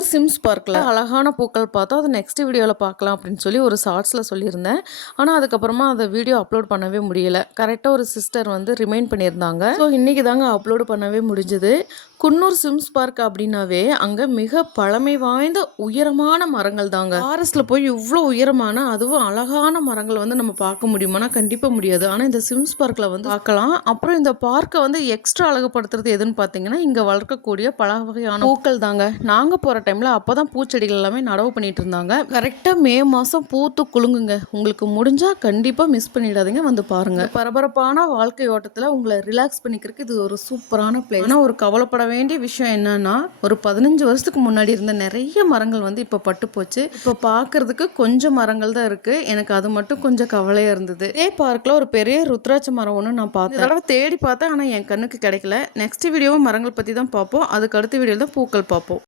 Coonoor Sims பார்க்கில் அழகான பூக்கள் பார்த்தோம். அது நெக்ஸ்ட் வீடியோவில் பார்க்கலாம் அப்படின்னு சொல்லி ஒரு ஷார்ட்ஸில் சொல்லியிருந்தேன். ஆனால் அதுக்கப்புறமா அந்த வீடியோ அப்லோட் பண்ணவே முடியல. கரெக்டாக ஒரு சிஸ்டர் வந்து ரிமைண்ட் பண்ணியிருந்தாங்க. ஸோ இன்றைக்கி தாங்க அப்லோடு பண்ணவே முடிஞ்சுது. குன்னூர் சிம்ஸ் பார்க் அப்படின்னாவே அங்கே மிக பழமை வாய்ந்த உயரமான மரங்கள் தாங்க. ஃபாரஸ்ட்டில் போய் இவ்வளோ உயரமான அதுவும் அழகான மரங்கள் வந்து நம்ம பார்க்க முடியுமானா கண்டிப்பாக முடியாது. ஆனால் இந்த சிம்ஸ் பார்க்கில் வந்து பார்க்கலாம். அப்புறம் இந்த பார்க்கை வந்து எக்ஸ்ட்ரா அழகுபடுத்துறது எதுன்னு பார்த்தீங்கன்னா இங்கே வளர்க்கக்கூடிய பல வகையான பூக்கள் தாங்க. நாங்கள் போகிற டைமில் அப்போ தான் பூச்செடிகள் எல்லாமே நடவு பண்ணிட்டு இருந்தாங்க. கரெக்டாக மே மாதம் பூத்து குலுங்குங்க. உங்களுக்கு முடிஞ்சால் கண்டிப்பாக மிஸ் பண்ணிடாதீங்க, வந்து பாருங்கள். பரபரப்பான வாழ்க்கை ஓட்டத்தில் உங்களை ரிலாக்ஸ் பண்ணிக்கிறதுக்கு இது ஒரு சூப்பரான பிளேஸ். ஆனால் ஒரு கவலைப்பட வேண்டிய விஷயம் என்னன்னா, ஒரு 15 வருஷத்துக்கு முன்னாடி இருந்த நிறைய மரங்கள் வந்து இப்போ பட்டு போச்சு. இப்போ பார்க்கறதுக்கு கொஞ்சம் மரங்கள் தான் இருக்கு. எனக்கு அது மட்டும் கொஞ்சம் கவலையாக இருந்தது. இதே பார்க்கில் ஒரு பெரிய ருத்ராட்ச மரம் ஒன்று நான் பார்த்தேன். தடவை தேடி பார்த்தேன், ஆனால் என் கண்ணுக்கு கிடைக்கல. நெக்ஸ்ட் வீடியோவும் மரங்கள் பற்றி தான் பார்ப்போம். அதுக்கு அடுத்த வீடியோவில் தான் பூக்கள் பார்ப்போம்.